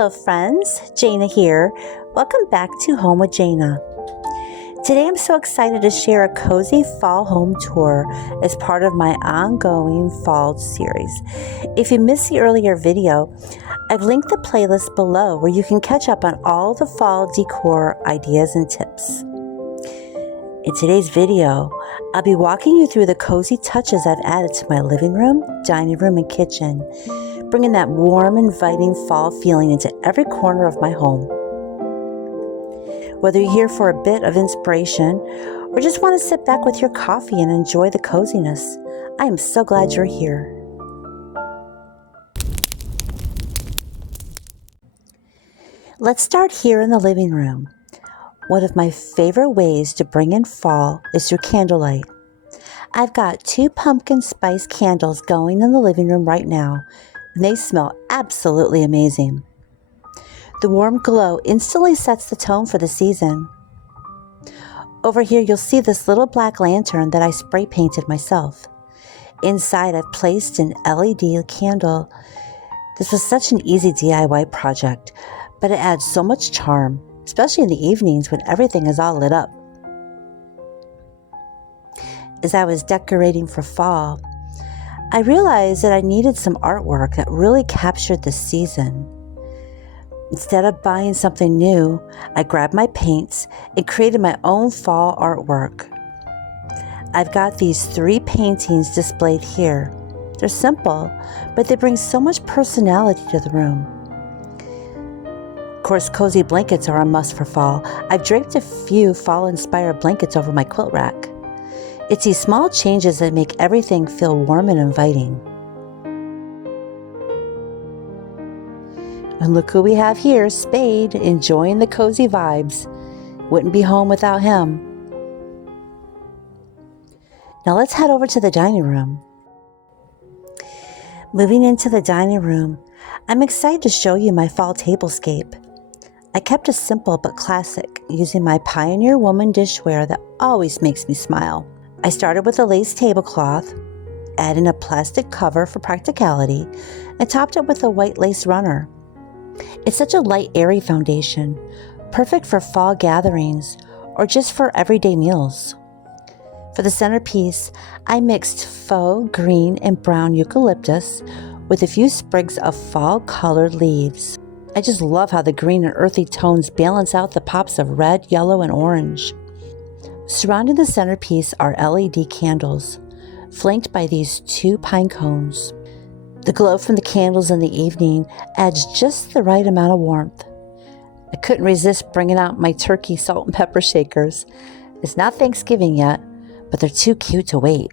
Hello friends, Jana here. Welcome back to Home with Jana. Today I'm so excited to share a cozy fall home tour as part of my ongoing fall series. If you missed the earlier video, I've linked the playlist below where you can catch up on all the fall decor ideas and tips. In today's video, I'll be walking you through the cozy touches I've added to my living room, dining room, and kitchen, bringing that warm, inviting fall feeling into every corner of my home. Whether you're here for a bit of inspiration or just want to sit back with your coffee and enjoy the coziness, I am so glad you're here. Let's start here in the living room. One of my favorite ways to bring in fall is through candlelight. I've got 2 pumpkin spice candles going in the living room right now, and they smell absolutely amazing. The warm glow instantly sets the tone for the season. Over here you'll see this little black lantern that I spray painted myself. Inside I've placed an LED candle. This was such an easy DIY project, but it adds so much charm, especially in the evenings when everything is all lit up. As I was decorating for fall, I realized that I needed some artwork that really captured the season. Instead of buying something new, I grabbed my paints and created my own fall artwork. I've got these 3 paintings displayed here. They're simple, but they bring so much personality to the room. Of course, cozy blankets are a must for fall. I've draped a few fall-inspired blankets over my quilt rack. It's these small changes that make everything feel warm and inviting. And look who we have here, Spade, enjoying the cozy vibes. Wouldn't be home without him. Now let's head over to the dining room. Moving into the dining room, I'm excited to show you my fall tablescape. I kept it simple but classic, using my Pioneer Woman dishware that always makes me smile. I started with a lace tablecloth, adding a plastic cover for practicality, and topped it with a white lace runner. It's such a light, airy foundation, perfect for fall gatherings or just for everyday meals. For the centerpiece, I mixed faux green and brown eucalyptus with a few sprigs of fall-colored leaves. I just love how the green and earthy tones balance out the pops of red, yellow, and orange. Surrounding the centerpiece are LED candles, flanked by these 2 pine cones. The glow from the candles in the evening adds just the right amount of warmth. I couldn't resist bringing out my turkey salt and pepper shakers. It's not Thanksgiving yet, but they're too cute to wait.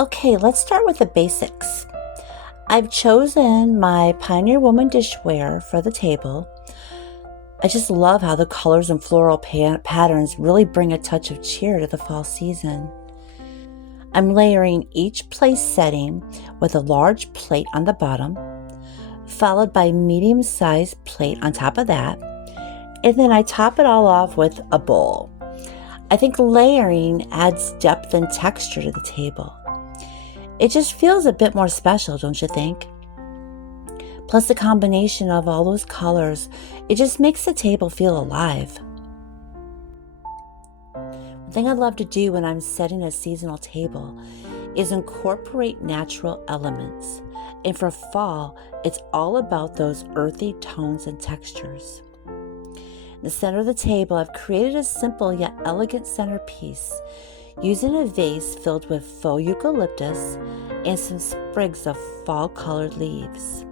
Okay, let's start with the basics. I've chosen my Pioneer Woman dishware for the table. I just love how the colors and floral patterns really bring a touch of cheer to the fall season. I'm layering each place setting with a large plate on the bottom, followed by a medium-sized plate on top of that, and then I top it all off with a bowl. I think layering adds depth and texture to the table. It just feels a bit more special, don't you think? Plus the combination of all those colors, it just makes the table feel alive. One thing I love to do when I'm setting a seasonal table is incorporate natural elements. And for fall, it's all about those earthy tones and textures. In the center of the table, I've created a simple yet elegant centerpiece using a vase filled with faux eucalyptus and some sprigs of fall-colored leaves.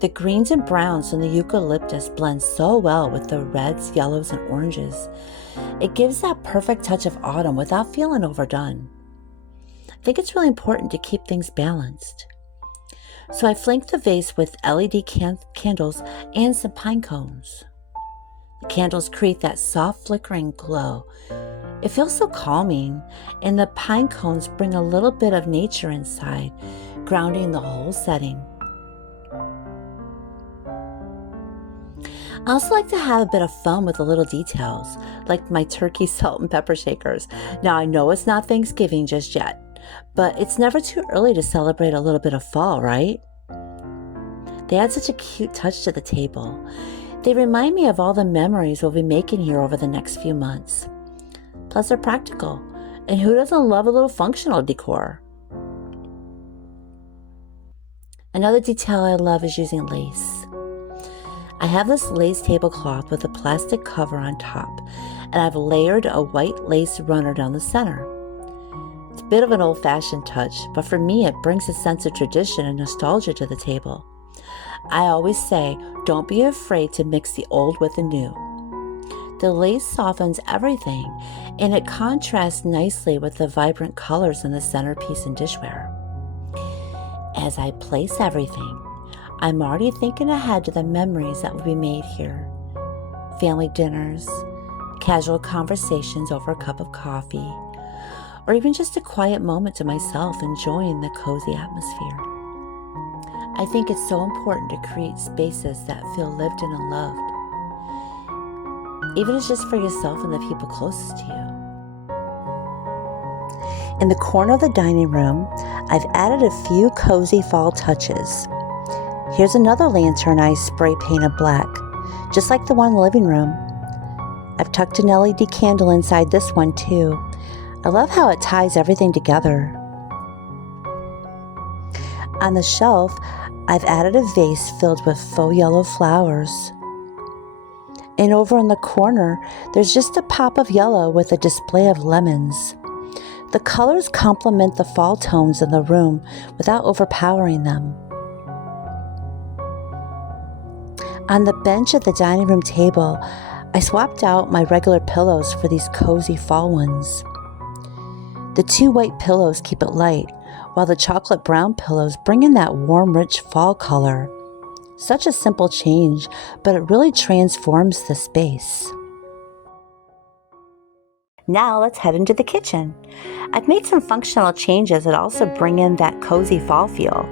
The greens and browns from the eucalyptus blend so well with the reds, yellows, and oranges. It gives that perfect touch of autumn without feeling overdone. I think it's really important to keep things balanced. So I flanked the vase with LED candles and some pine cones. The candles create that soft flickering glow. It feels so calming, and the pine cones bring a little bit of nature inside, grounding the whole setting. I also like to have a bit of fun with the little details, like my turkey salt and pepper shakers. Now, I know it's not Thanksgiving just yet, but it's never too early to celebrate a little bit of fall, right? They add such a cute touch to the table. They remind me of all the memories we'll be making here over the next few months. Plus, they're practical, and who doesn't love a little functional decor? Another detail I love is using lace. I have this lace tablecloth with a plastic cover on top, and I've layered a white lace runner down the center. It's a bit of an old-fashioned touch, but for me it brings a sense of tradition and nostalgia to the table. I always say, don't be afraid to mix the old with the new. The lace softens everything, and it contrasts nicely with the vibrant colors in the centerpiece and dishware. As I place everything, I'm already thinking ahead to the memories that will be made here. Family dinners, casual conversations over a cup of coffee, or even just a quiet moment to myself enjoying the cozy atmosphere. I think it's so important to create spaces that feel lived in and loved, even if it's just for yourself and the people closest to you. In the corner of the dining room, I've added a few cozy fall touches. Here's another lantern I spray painted black, just like the one in the living room. I've tucked an LED candle inside this one too. I love how it ties everything together. On the shelf, I've added a vase filled with faux yellow flowers. And over in the corner, there's just a pop of yellow with a display of lemons. The colors complement the fall tones in the room without overpowering them. On the bench at the dining room table, I swapped out my regular pillows for these cozy fall ones. The two white pillows keep it light, while the chocolate brown pillows bring in that warm, rich fall color. Such a simple change, but it really transforms the space. Now let's head into the kitchen. I've made some functional changes that also bring in that cozy fall feel.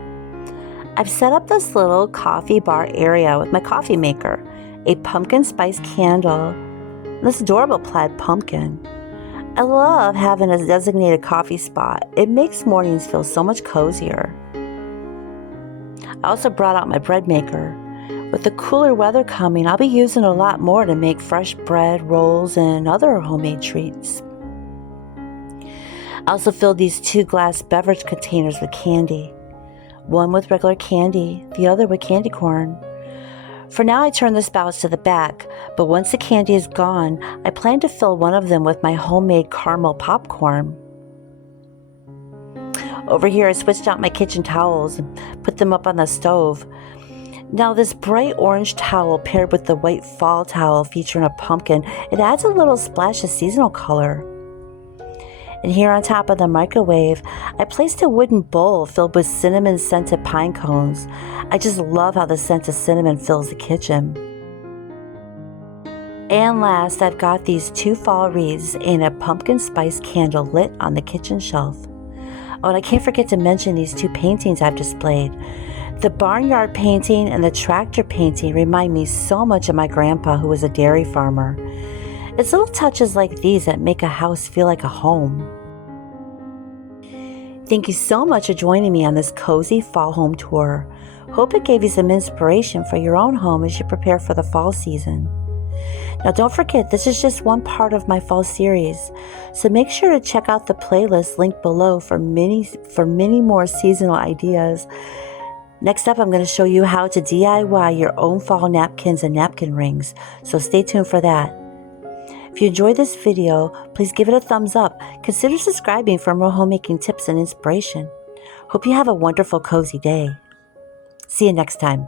I've set up this little coffee bar area with my coffee maker, a pumpkin spice candle, and this adorable plaid pumpkin. I love having a designated coffee spot. It makes mornings feel so much cozier. I also brought out my bread maker. With the cooler weather coming, I'll be using a lot more to make fresh bread, rolls, and other homemade treats. I also filled these 2 glass beverage containers with candy. One with regular candy, the other with candy corn. For now, I turn the spouts to the back, but once the candy is gone, I plan to fill one of them with my homemade caramel popcorn. Over here, I switched out my kitchen towels and put them up on the stove. Now, this bright orange towel paired with the white fall towel featuring a pumpkin, it adds a little splash of seasonal color. And here on top of the microwave, I placed a wooden bowl filled with cinnamon-scented pine cones. I just love how the scent of cinnamon fills the kitchen. And last, I've got these 2 fall wreaths and a pumpkin spice candle lit on the kitchen shelf. Oh, and I can't forget to mention these 2 paintings I've displayed. The barnyard painting and the tractor painting remind me so much of my grandpa, who was a dairy farmer. It's little touches like these that make a house feel like a home. Thank you so much for joining me on this cozy fall home tour. Hope it gave you some inspiration for your own home as you prepare for the fall season. Now don't forget, this is just one part of my fall series, so make sure to check out the playlist linked below for many more seasonal ideas. Next up, I'm going to show you how to DIY your own fall napkins and napkin rings, so stay tuned for that. If you enjoyed this video, please give it a thumbs up. Consider subscribing for more homemaking tips and inspiration. Hope you have a wonderful, cozy day. See you next time.